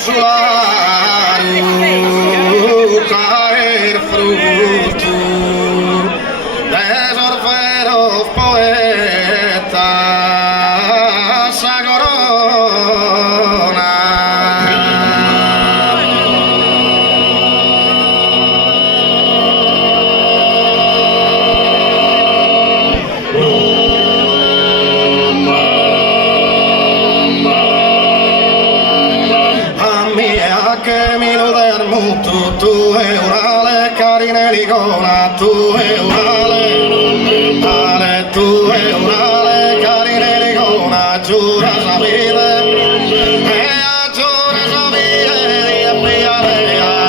Solaro caer fruto de orferos poetas a corona. Che mi lo dermuto, tu è orale, carine ligona, tu è orale, tu è orale, carine ligona, giura sapere, e a giura sapere, di ampliare,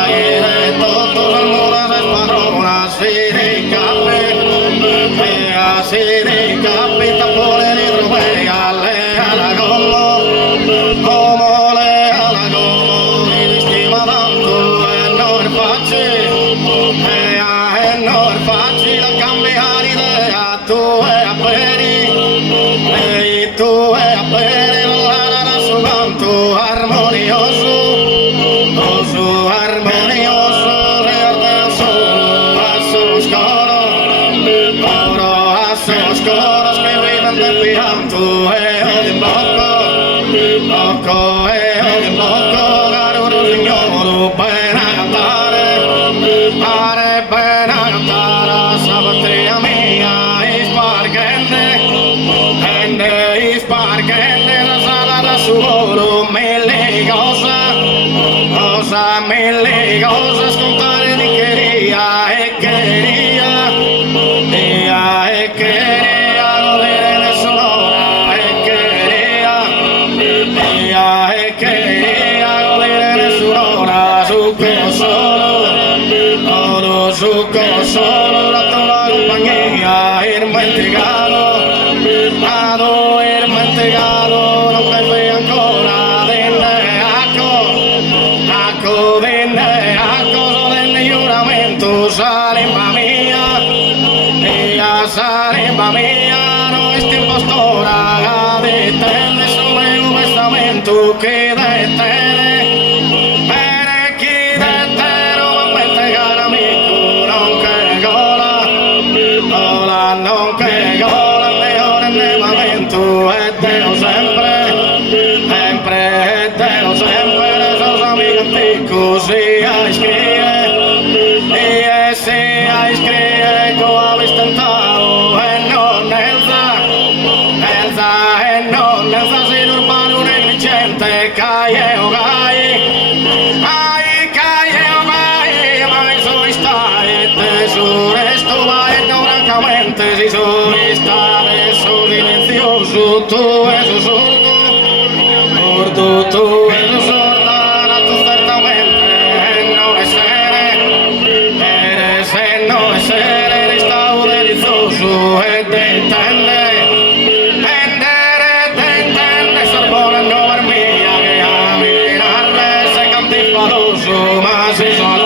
e tutto il muro si spadrona, si ricappi, e a si ricappi, tappone di tropea, le alla collo, come le alla collo. Non facile cambiare idea, tu è a peri, e tu è a peri, la su canto armonioso, armonioso, verde solo, a sus coros, oro a sus coros que viven del pianto, e di poco, e di poco, caro signoro, per cantare, pare per cantare, sabatria mia, ispargente, la sala da solo, mille cose, scontare di queria, godere del sonora, godere del sonora, succo solo, la tua compagnia, irma integrato, non mi fai ancora, denne giuramento, salimba mia, no este impostora, de tende sobre un testamento que de tene. Non che gola, mejor en el momento, etero sempre, esos amigos anticos, si hay escribe, como habéis tentado, en non elza, sin urbano negligente, calle o gai, mai soy stai, tesoro, esto va francamente si sono adesso silenzioso, tu eso sordo, tu eso sorda, tu certamente no essere, restavo delizioso e te intende, sorbona no per mia, che a mirarle sei cantifaloso, ma si sono